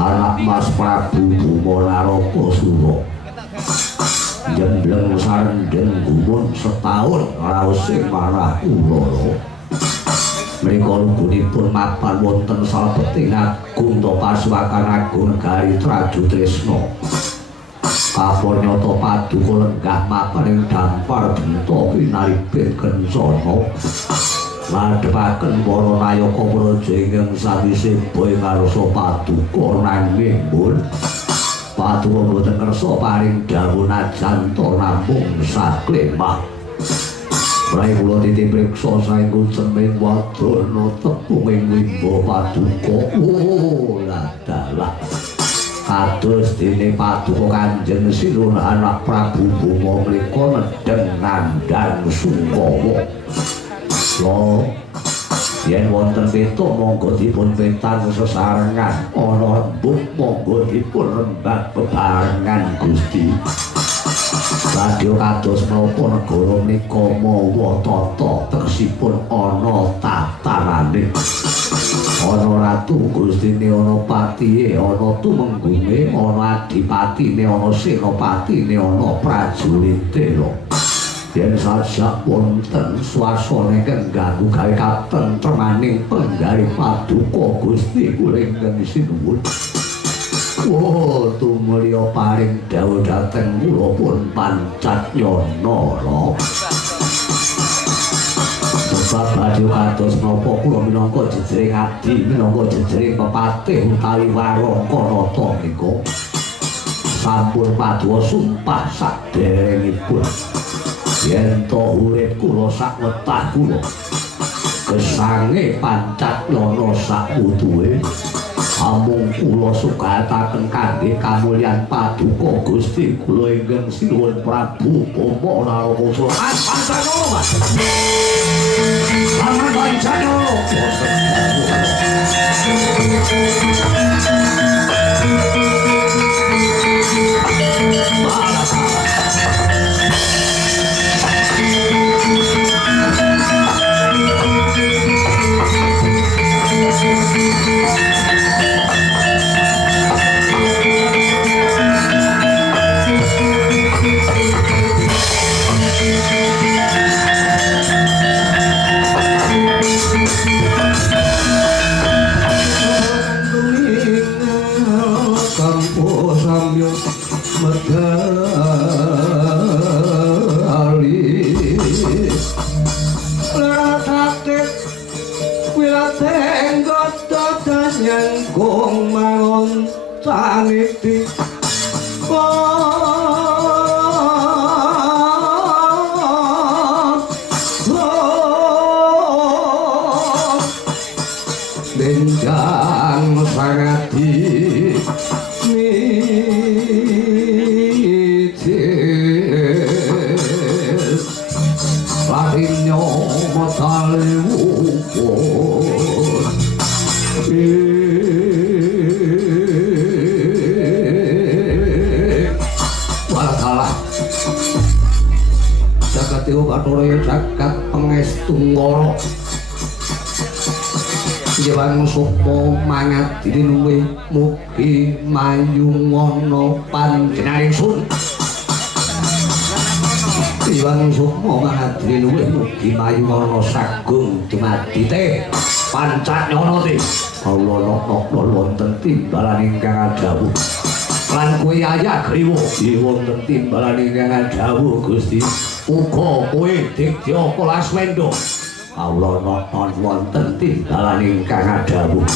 Anak Mas Prabu Bumonarapa Sura jembleng sarendeng gumun setahun raos ing manah kula menika lungunipun mapan wonten salebeting agung Pasuwakan Agung Negari Traju Tresna kapanyata paduka lenggah mapan ing dampar benta pinaribin kencana madhepaken para nayaka praja ingkang sawise boy ngarsa paduka nanging pun paduka boten kersa paring dawuh najanta namung saklemah. Rai kula titip priksa saengga cemeng wadana tepung ing wimba paduka dalah kados dene paduka Kanjeng Sinuhun anak Prabu Boma mrika nedheng nandhang Sungkawa. Lo yen wonten peta monggo dipun petang sesarengan ana rembug monggo dipun rembag bebarengan Gusti. Radio kados menapa negara menika mawa tata tegesipun ana tatanane. Ana ratu Gustine ana patihe ana tumenggunge ana adipatine ana senopatine ana prajurite lho. Yen sajak wonten swasana ingkang ganggu gawe katentremaning penggalih paduka Gusti kula ingkang sinuwun. Oh, tumulya paring dawuh dhateng kula pun pancatnyana lho. Sebab badhe kados menapa kula minangka jejering adi minangka jejering pepatih utawi waraka rata menika sampun paduka sumpah sadèrèngipun yen to urip kula sak wetah kula gesange pancatnyana sak wutuhe amung kula sugataken kangge kamulyan paduka Gusti kula ingkang sinuwun Prabu Bumonarapa Sura pancatnyana Paman pancatnyana Sang Sangati Mitis Latinyo Mataliwupon Walakalah Jagat Dewa Bathara jagat pengestunggara Jewang sukma mangat dinuwe mugi mayungono panjenengan ingsun Jewang sukma mangat dinuwe mugi mayungono sagung dumadi te pancanyana te Allah nok wonten timbalan ingkang dawuh lan kowe ayah griya wonten timbalan ingkang dawuh Gusti uga kowe Digya Kolaswendra Allah nonton wonten timbalan ingkang dawuh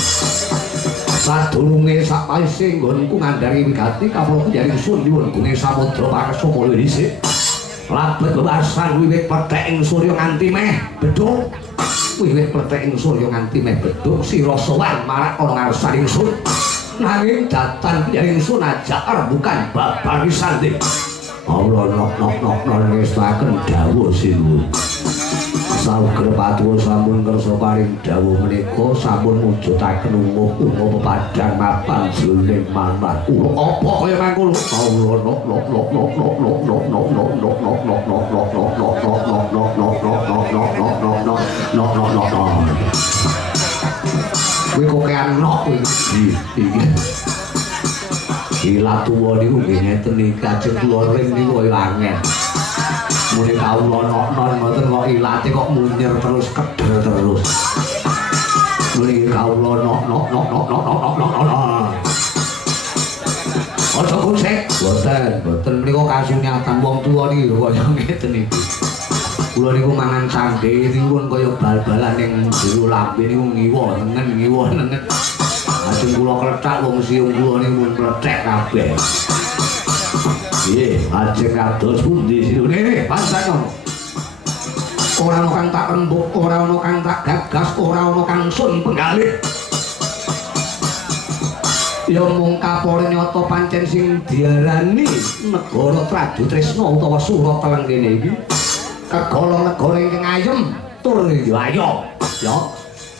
sadurunge sapaise nggonku ngandhangi wigati kawula njaring sun nyuwun gune samudra Pakasama dhisik labet bebasan wiwit pethek ing surya nganti meh bedhug wiwit pethek ing surya nganti meh bedhug sira sowan marak ana ngarsaning sun nanging datan njaring sun ajar bukan babar sanding Allah nok ngestaken dawuh sinuwun Sauger Patuwa sampun kersa paring dawuh menika sampun mujudaken umuh pepadang mapan jroning manah kula apa kaya mangkono Allah nok kowe kok kanok iki Ila tuwa niku nggih ngeten iki kajeng kula ring niku kaya angel muni kawula nok-nok ngoten kok ilate kok munyer terus kedel terus muni kawula nok Aja kucek boten menika kasunyatan wong tuwa niki kaya ngeten iki kula niku mangan candhe niku kaya bal-balan ning jero lambe niku ngiwa nengen ajeng kula klethak wong siung kula niku klethek kabeh Iya, ajeng kados pundi sirune pancanyana. Ora ana kang tak rembug, ora ana kang tak gagas, ora ana kang sun penggalih. Ya mung kapore nyata pancen sing diarani negara Trajutresna utawa Surateleng kene iki. Kegolong negara ingkang ayem tur ya ayo. Ya.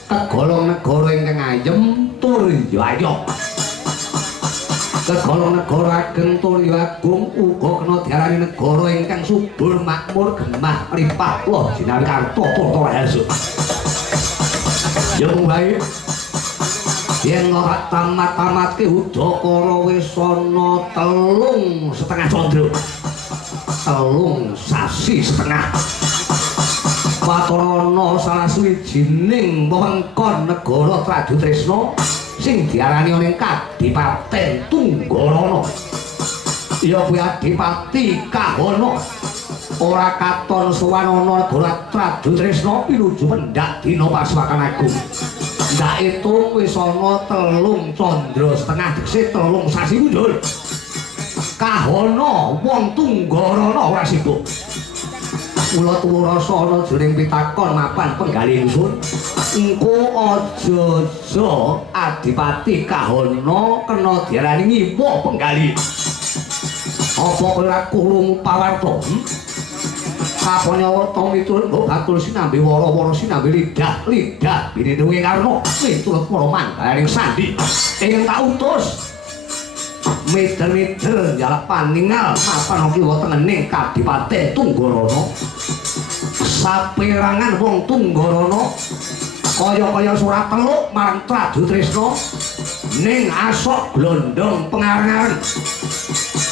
Kegolong negara ingkang ayem tur ya ayo. Kegolong negara ageng tur ya agung uga kena diarani negara ingkang subur makmur gemah mripah loh jinawi karta tata hasud. Ya wae yen ora tamat-tamatke udakara wis ana 3,5 candra. 3 sasi setengah. Watarana salah suwijining wewengkon negara Trajutresna sing diarani ning Kadipaten Tunggarana. Ya kuwi Adipati Kahana. Ora katon sowan ana negara Trajutresna pinuju mendhak dina Pasukan Agung. Ndak itu wis ana 3 candra setengah dikse 3 sasi mundur. Kahana wong Tunggarana ora sibuk. Mula tuwa rasa ana jroning pitakon mapan penggalih ingsun. Engko aja-aja Adipati Kahana kena diarani ngiwa penggalih. Apa kowe ora krungu pawarta? Apa nyawa to miturut mbok batul sinambi wara-wara sinambi lidah binenuwe karna miturut para manggaling sandi ing tak utus. Meter-meter jalak paningal mapan kiwa tengening Kadipaten Tunggarana. Saperangan wong Tunggarana kaya-kaya surat teluk marang Trajutresna ning asok glondong pengarengan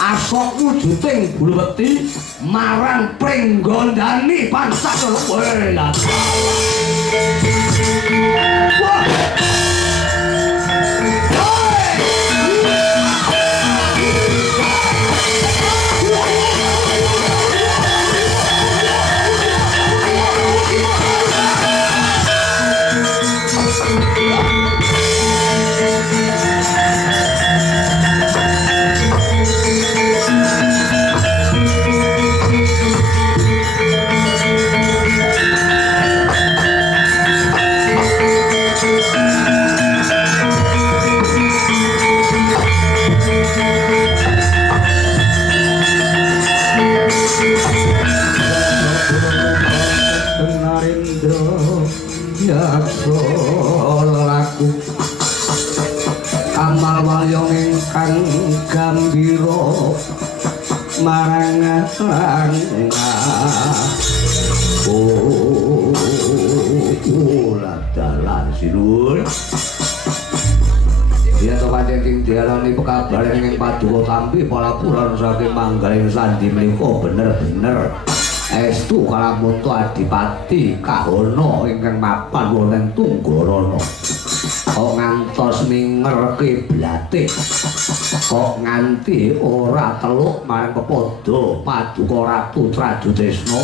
asok wujuding bulu bekti marang pringgondani Pancanyana. Wah kang gambira marang dalan sinuwun ya to pancen diarani pekabaran ing Paduka Tampi palapuran saking manggaling sandi menika bener-bener estu kalamuntu adipati Kahana ingkang mapan wonten Tunggarana kok ngantos mingerke blatik kok nganti ora teluk marang kepada Paduka Ratu Trajutresna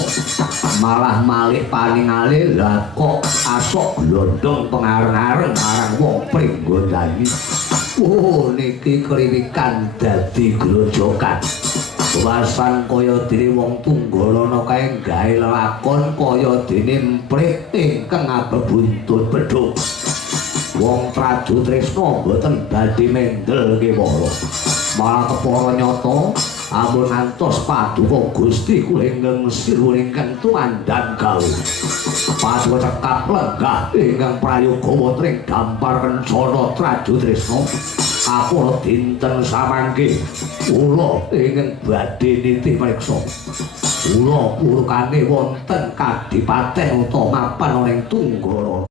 malah malih paningalih lah kok asok glondong pengareng-areng marang wong Pringgondani. Oh niki kriwikan dadi grojokan wasan kaya dene wong Tunggarana kae gawe lelakon kaya dene emprit ingkang abebuntut bedhug. Wong Trajutresna boten badhe mendel kewala. Malah kepara nyata ampun ngantos Paduka Gusti kula ingkang sinuwun ingkang tumandang gawe. Paduka cekap lenggah ingkang prayoga wonten ing dampar Kencana Trajutresna. Kapura dinten samangke kula ingkang badhe nitih mriksa. Kula purkane wonten Kadipaten utawa mapan ing Tunggarana.